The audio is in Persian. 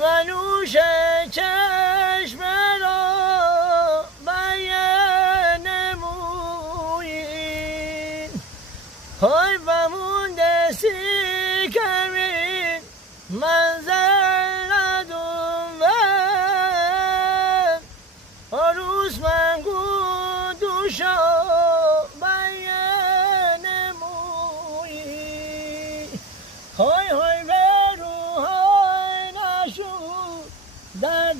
ونوش چشم را بیان مویین های بمون دستی کمین منظر ندون و عروس من دوشا بیان مویین های های برو های نشو در